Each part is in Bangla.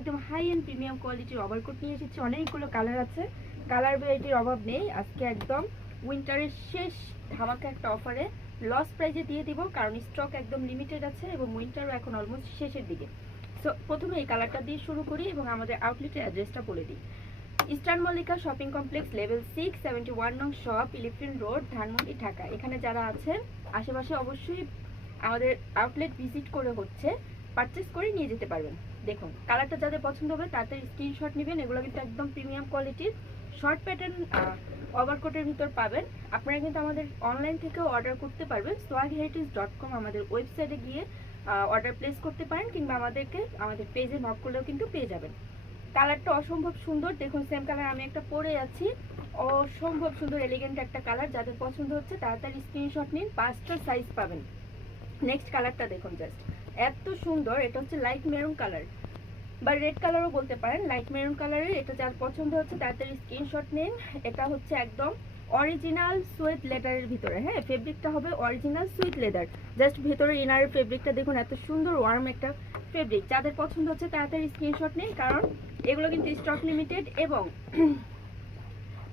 একদম হাই এন্ড প্রিমিয়াম কোয়ালিটির ওভারকোট নিয়ে এসেছি। অনেকগুলো কালার আছে, কালার ভ্যারাইটির অভাব নেই। আজকে একদম উইন্টারের শেষ ধামাকা একটা অফারে লস প্রাইজে দিয়ে দিব, কারণ স্টক একদম লিমিটেড আছে এবং উইন্টারও এখন অলমোস্ট শেষের দিকে। সো প্রথমে এই কালারটা দিয়ে শুরু করি এবং আমাদের আউটলেটের অ্যাড্রেসটা বলে দিই। Eastern Mallika shopping complex, level 6, 71 নং shop, electric road, Dhanmondi, Dhaka. এখানে যারা আছেন আশেপাশে অবশ্যই আমাদের আউটলেট ভিজিট করে পারচেস করে নিয়ে যেতে পারবেন। দেখুন কালারটা যাদের পছন্দ হবে তাদের স্ক্রিনশট নেবেন। এগুলো কিন্তু একদম প্রিমিয়াম কোয়ালিটির শর্ট প্যাটার্ন ওভারকোটের ভিতর পাবেন। আপনারা কিন্তু আমাদের অনলাইন থেকেও অর্ডার করতে পারবেন। swagheritages.com আমাদের ওয়েবসাইটে গিয়ে অর্ডার প্লেস করতে পারেন, কিংবা আমাদের পেজে নক করলেও কিন্তু পেয়ে যাবেন। কালারটা অসম্ভব সুন্দর। দেখুন সেম কালার আমি একটা পরে আছি, অসম্ভব সুন্দর এলিগেন্ট একটা কালার। যাদের পছন্দ হচ্ছে তাড়াতাড়ি স্ক্রিনশট নিন, 5টা সাইজ পাবেন। নেক্সট কালারটা দেখুন, জাস্ট এত সুন্দর। এটা হচ্ছে লাইট মেরুন কালার বা রেড কালারও বলতে পারেন। লাইট মেরুন কালারের এটা যার পছন্দ হচ্ছে তাড়াতাড়ি স্ক্রিনশট নিন। এটা হচ্ছে একদম অরিজিনাল সুইট লেদারের ভিতরে, হ্যাঁ ফেব্রিকটা হবে অরিজিনাল সুইট লেদার। জাস্ট ভেতরে ইনারের ফেব্রিকটা দেখুন, এত সুন্দর ওয়ার্ম একটা ফেব্রিক। যাদের পছন্দ হচ্ছে তাড়াতাড়ি স্ক্রিনশট নিন, কারণ এগুলো কিন্তু স্টক লিমিটেড এবং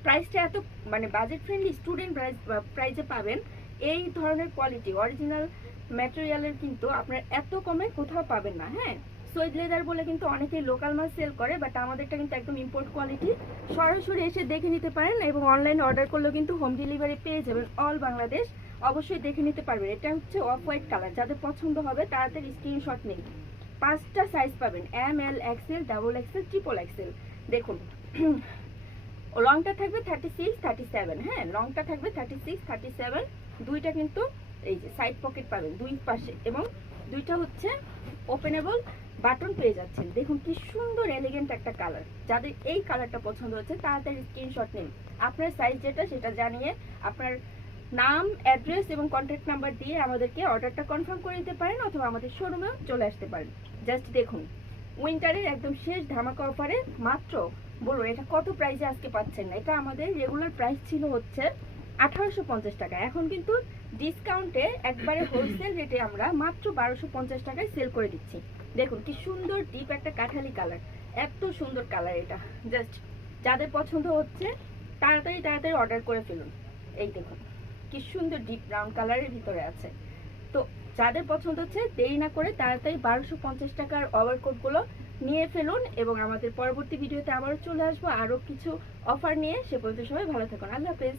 প্রাইসটা এত বাজেট ফ্রেন্ডলি স্টুডেন্ট প্রাইসে পাবেন। এই ধরনের কোয়ালিটি অরিজিনাল ম্যাটেরিয়ালের কিন্তু আপনার এত কমে কোথাও পাবেন না। হ্যাঁ সুইট লেদার বলে কিন্তু অনেকেই লোকাল মাল সেল করে, বাট আমাদেরটা কিন্তু একদম ইম্পোর্ট কোয়ালিটি। সরাসরি এসে দেখে নিতে পারেন এবং অনলাইনে অর্ডার করলেও কিন্তু হোম ডেলিভারি পেয়ে যাবেন অল বাংলাদেশ। অবশ্যই দেখে নিতে পারবেন। এটা হচ্ছে অফ হোয়াইট কালার। যাদের পছন্দ হবে তাড়াতাড়ি স্ক্রিনশট নিন। 5টা সাইজ পাবেন, ML, XL, XXL, XXL। দেখুন লংটা থাকবে 36, 37। হ্যাঁ লংটা থাকবে 36, 37। দুইটা কিন্তু এই যে সাইড পকেট পাবেন দুই পাশে, এবং দুইটা হচ্ছে ওপেনেবল বাটন পেয়ে যাচ্ছেন। দেখুন কি সুন্দর এলিগেন্ট একটা কালার। যাদের এই কালারটা পছন্দ হচ্ছে তাড়াতাড়ি স্ক্রিনশট নিন। আপনার সাইজ যেটা সেটা জানিয়ে আপনার নাম, অ্যাড্রেস এবং কন্ট্যাক্ট নাম্বার দিয়ে আমাদেরকে অর্ডারটা কনফার্ম করে দিতে পারেন, অথবা আমাদের শোরুমেও চলে আসতে পারেন। জাস্ট দেখুন উইন্টারের একদম শেষ ধামাকা অফারে মাত্র বলুন এটা কত প্রাইসে আজকে পাচ্ছেন না। এটা আমাদের রেগুলার প্রাইস ছিল হচ্ছে 1850 টাকা, এখন কিন্তু ডিসকাউন্টে একবারে হোলসেল রেটে আমরা মাত্র 1250 টাকায় সেল করে দিচ্ছি। দেখুন কি সুন্দর ডিপ একটা কাঠালি কালার, এত সুন্দর কালার এটা। জাস্ট যাদের পছন্দ হচ্ছে তাড়াতাড়ি অর্ডার করে ফেলুন। এই দেখুন কি সুন্দর ডিপ ব্রাউন কালারের ভিতরে আছে। তো যাদের পছন্দ হচ্ছে দেরি না করে তাড়াতাড়ি 1250 টাকার ওভারকোটগুলো নিয়ে ফেলুন, এবং আমাদের পরবর্তী ভিডিওতে আবারও চলে আসবো আরও কিছু অফার নিয়ে। সে পর্যন্ত সবাই ভালো থাকুন। আল্লাহ হাফেজ।